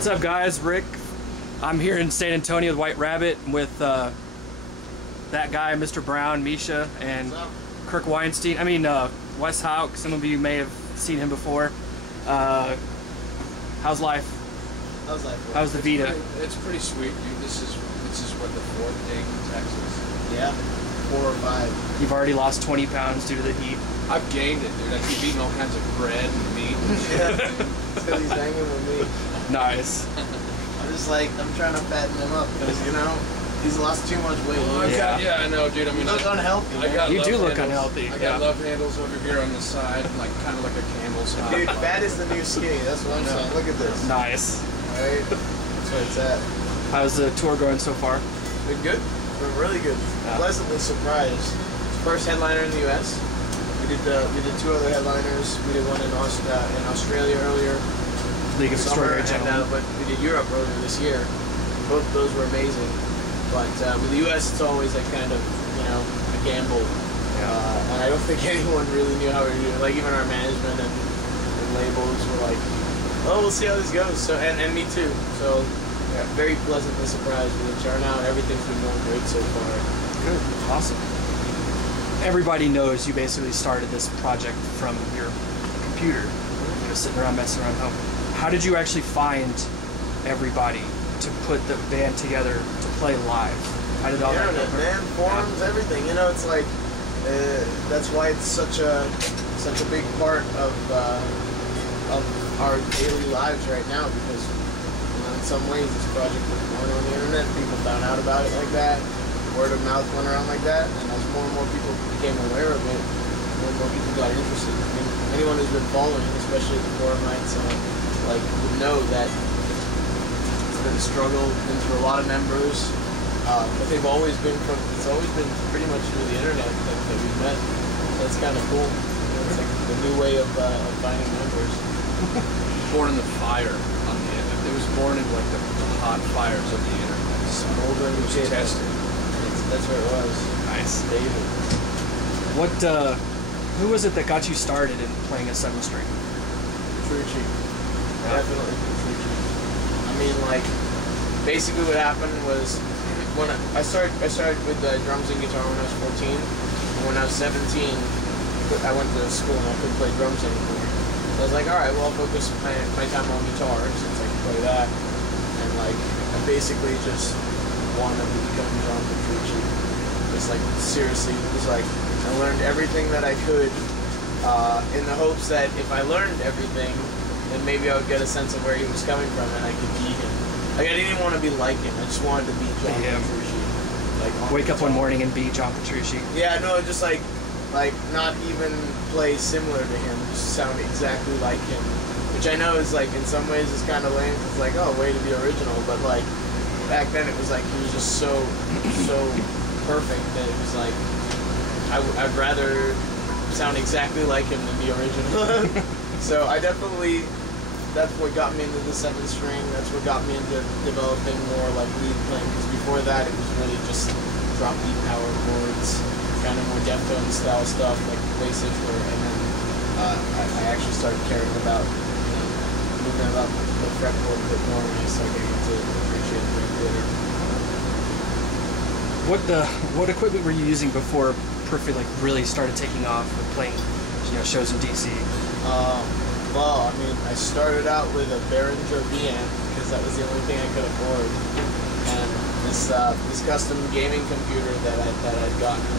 What's up, guys? Rick. I'm here in San Antonio with White Rabbit with that guy, Mr. Brown, Misha, and Kirk Weinstein. I mean, Wes Hauk. Some of you may have seen him before. How's life? How's life? How's the Vita? It's pretty sweet, dude. This is what, the 4th day in Texas. Yeah, 4 or 5. You've already lost 20 pounds due to the heat. I've gained it, dude. I keep eating all kinds of bread and meat. Yeah, because he's hanging with me. Nice. I'm trying to fatten him up because, you know, he's lost too much weight. Yeah, I know, dude. I mean, you look unhealthy. You do look unhealthy. I got love handles over here on the side, like kind of like a camel's hop. Dude, fat is the new skinny. That's what I'm saying. Look at this. Nice. Right? That's where it's at. How's the tour going so far? Been good. Been really good. Pleasantly surprised. First headliner in the U.S. We did 2 other headliners. We did one in Australia earlier. League of Extraordinary Gentlemen. But we did Europe earlier this year. Both of those were amazing. But with the U.S., it's always a kind of, you know, a gamble. And I don't think anyone really knew how we were doing. Like, even our management and labels were like, oh, we'll see how this goes. So, and me too. So, yeah, very pleasantly surprised with the turnout. Everything's been going great so far. Good. Awesome. Everybody knows you basically started this project from your computer, you know, sitting around messing around home. How did you actually find everybody to put the band together to play live? How did all that go? Man, forums, everything. You know, it's like that's why it's such a big part of our daily lives right now, because, you know, in some ways this project was born on the internet. People found out about it like that. Word of mouth went around like that, and as more and more people became aware of it, more and more people got interested. I mean, anyone who's been following, especially the forum nights, would know that it's been a struggle, been through a lot of members, but they've always been it's always been pretty much through the internet that we've met. So it's kind of cool. You know, it's like the new way of finding members. Born in the fire on the internet. It was born in like the hot fires of the internet. Smoldering it was tested. That's where it was. Nice. David. What? Who was it that got you started in playing a 7-string? Petrucci. Definitely Petrucci. I mean, like, basically what happened was when I started with drums and guitar when I was 14. And when I was 17, I went to school and I couldn't play drums anymore. So I was like, all right, well, I'll focus my time on guitar since I can play that. And like, I basically just wanted to become John Petrucci. Just like, seriously, it was like I learned everything that I could in the hopes that if I learned everything, then maybe I would get a sense of where he was coming from and I could be him. Like, I didn't even want to be like him. I just wanted to be John Petrucci. Like, wake up one morning and be John Petrucci. Yeah, no, just like not even play similar to him, just sound exactly like him. Which I know is like in some ways is kind of lame. It's like, oh, way to be original, but like back then it was like he was just so perfect that it was like I'd rather sound exactly like him than be original. So I definitely, that's what got me into the 7-string. That's what got me into developing more like lead playing. Because before that, it was really just drop beat power chords, kind of more Deftones style stuff like way simpler. And then I actually started caring about moving about the fretboard a bit more when I started getting into appreciating the glitter. What equipment were you using before Periphery like really started taking off with playing, you know, shows in DC? Well, I mean, I started out with a Behringer B-amp because that was the only thing I could afford, and this custom gaming computer that I'd gotten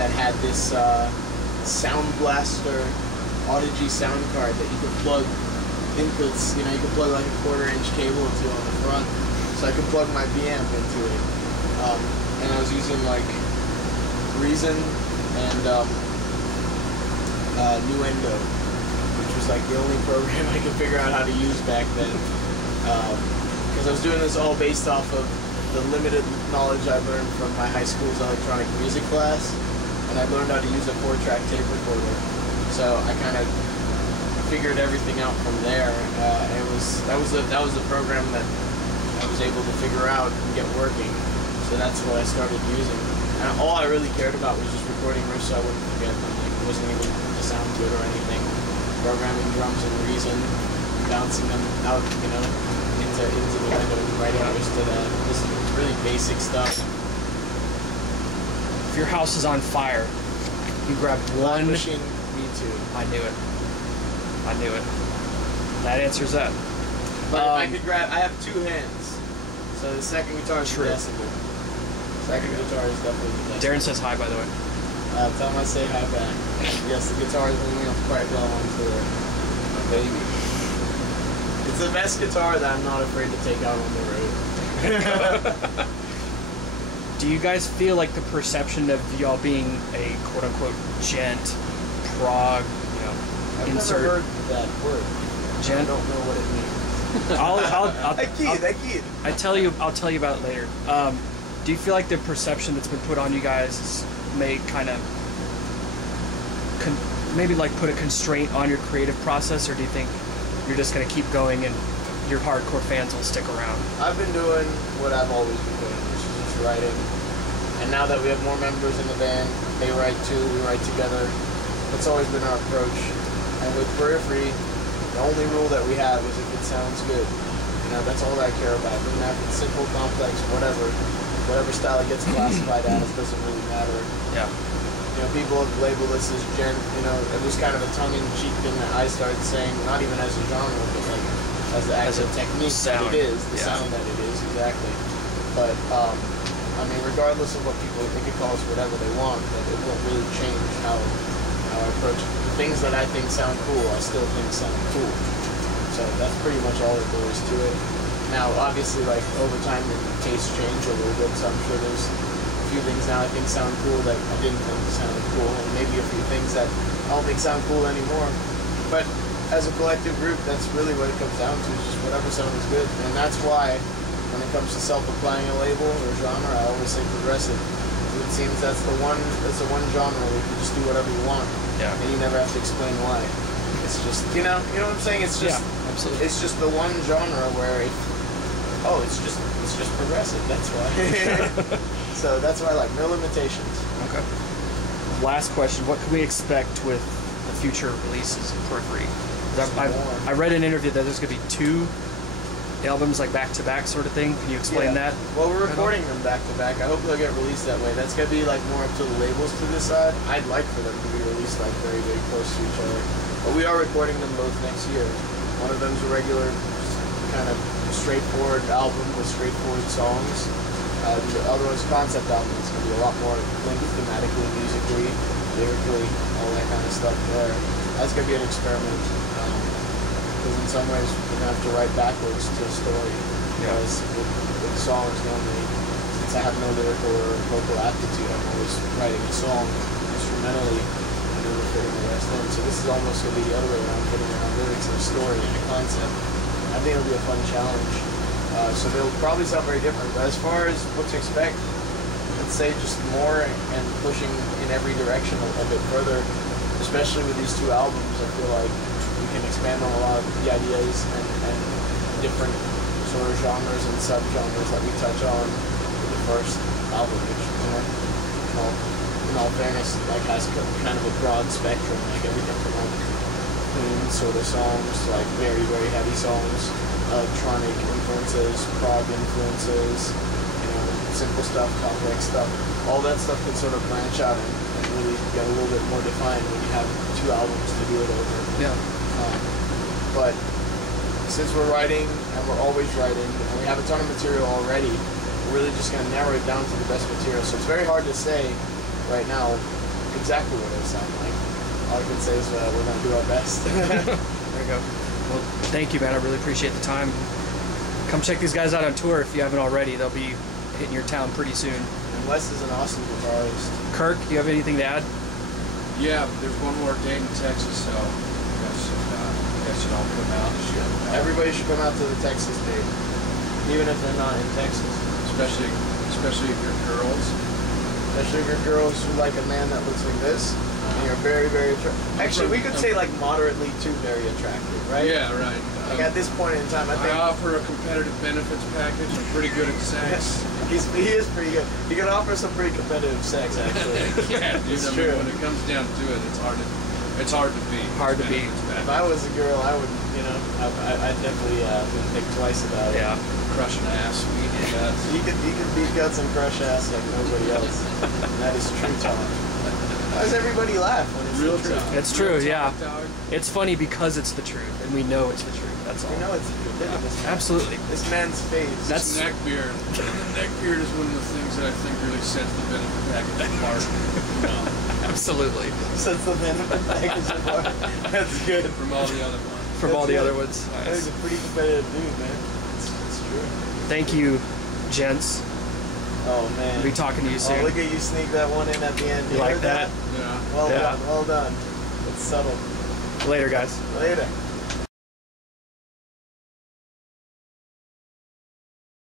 that had this Sound Blaster Audigy sound card that you could plug inputs. You know, you could plug like a 1/4-inch cable to on the front, so I could plug my B-amp into it. And I was using like Reason and Nuendo, which was like the only program I could figure out how to use back then. Because I was doing this all based off of the limited knowledge I learned from my high school's electronic music class, and I learned how to use a 4-track tape recorder. So I kind of figured everything out from there. And that was the program that I was able to figure out and get working. So that's what I started using. And all I really cared about was just recording riffs so I wouldn't forget them. Like, I wasn't even to sound to it or anything. Programming drums in Reason, bouncing them out, into the window. Right understood that. This is really basic stuff. If your house is on fire, you grab one machine. Me too. I knew it. That answers that. But if I could grab, I have two hands, so the second guitar is decibel. Second guitar is definitely the best. Darren says hi, by the way. Tell him I say hi back. Yes, the guitar is moving up quite well onto the baby. It's the best guitar that I'm not afraid to take out on the road. Do you guys feel like the perception of y'all being a quote-unquote gent, prog, I've insert never heard that word. gent? I don't know what it means. I'll tell you about it later. Do you feel like the perception that's been put on you guys may kind of maybe like put a constraint on your creative process, or do you think you're just going to keep going and your hardcore fans will stick around? I've been doing what I've always been doing, which is just writing. And now that we have more members in the band, they write too, we write together. That's always been our approach. And with Periphery, the only rule that we have is if it sounds good. That's all I care about. It doesn't have to be simple, complex, whatever style it gets classified as, doesn't really matter. Yeah. People have labeled this as gent, it was kind of a tongue-in-cheek thing that I started saying, not even as a genre, but like as the actual technique sound. that it is, the sound that it is, exactly. But, regardless of what people, they can call us whatever they want, but it won't really change how I approach it. The things that I think sound cool, I still think sound cool. So that's pretty much all that there is to it. Now, obviously, like, over time, your tastes change a little bit, so I'm sure there's a few things now I think sound cool that I didn't think sounded cool, and maybe a few things that I don't think sound cool anymore. But as a collective group, that's really what it comes down to, is just whatever sounds good. And that's why, when it comes to self-applying a label or genre, I always say progressive. It seems that's the one genre where you can just do whatever you want. Yeah. And you never have to explain why. It's just, you know what I'm saying? It's just, absolutely. It's just the one genre where it's just progressive. That's why. So that's why I like no limitations. Okay. Last question: what can we expect with the future releases of Periphery? I read an interview that there's going to be 2 albums, like back to back sort of thing. Can you explain that? Well, we're recording them back to back. I hope they'll get released that way. That's gonna be like more up to the labels to decide. I'd like for them to be released like very, very close to each other. But we are recording them both next year. One of them's a regular, kind of straightforward album with straightforward songs. The other one's a concept album. It's gonna be a lot more linked thematically, musically, lyrically, all that kind of stuff there. That's gonna be an experiment. Because in some ways we're going to have to write backwards to a story. Because with songs normally, since I have no lyrical or vocal aptitude, I'm always writing a song instrumentally and then we're fitting the rest in. So this is almost going to be the other way around, fitting around lyrics and a story and a concept. I think it'll be a fun challenge. So they'll probably sound very different. But as far as what to expect, let's say just more and pushing in every direction a bit further, especially with these 2 albums. I feel like we can expand on a lot of the ideas and different sort of genres and sub-genres that we touch on in the first album, which, in all fairness, like has kind of a broad spectrum, like everything from like clean sort of songs to like very, very heavy songs, electronic influences, prog influences, simple stuff, complex stuff. All that stuff can sort of branch out and really get a little bit more defined when you have 2 albums to do it over. Yeah. But since we're writing, and we're always writing, and we have a ton of material already, we're really just going to narrow it down to the best material. So it's very hard to say right now exactly what it'll sound like. All I can say is we're going to do our best. There you go. Well, thank you, man. I really appreciate the time. Come check these guys out on tour if you haven't already. They'll be hitting your town pretty soon. And Wes is an awesome guitarist. Kirk, you have anything to add? Yeah, there's one more date in Texas, so you guys should all come out. Everybody should come out to the Texas date, even if they're not in Texas. Especially if you're girls. Especially if you're girls who like a man that looks like this, and you're very, very attractive. Actually, we could say like moderately to very attractive, right? Yeah, right. Like at this point in time, I think I offer a competitive benefits package. I'm pretty good at sex. he is pretty good. He can offer some pretty competitive sex, actually. Yeah, dude. It's I true. mean, when it comes down to it, it's hard to It's hard to beat. Hard to beat. If I was a girl, I would, you know, I definitely wouldn't think twice about it. Yeah. Crushing ass, beating guts. You could beat guts and crush ass like nobody else. That is true talk. Why does everybody laugh when it's Real the truth? talk. It's true, Real yeah. talk, dog. It's funny because it's the truth, and we know it's the truth. That's all. You know it's the truth. Look at this man. Absolutely. This man's face. That's- Neck beard. The neck beard is one of the things that I think really sets the benefit package apart. You know, Absolutely. Sets the benefit package apart. That's good. from all the other ones. From all the That's other it. ones. He's a pretty competitive dude, man. It's true. Thank you, gents. Oh man. I'll be talking to you soon. Oh, look at you sneak that one in at the end. You like heard that? Yeah. Well Yeah. done. Well done. It's subtle. Later, guys. Later.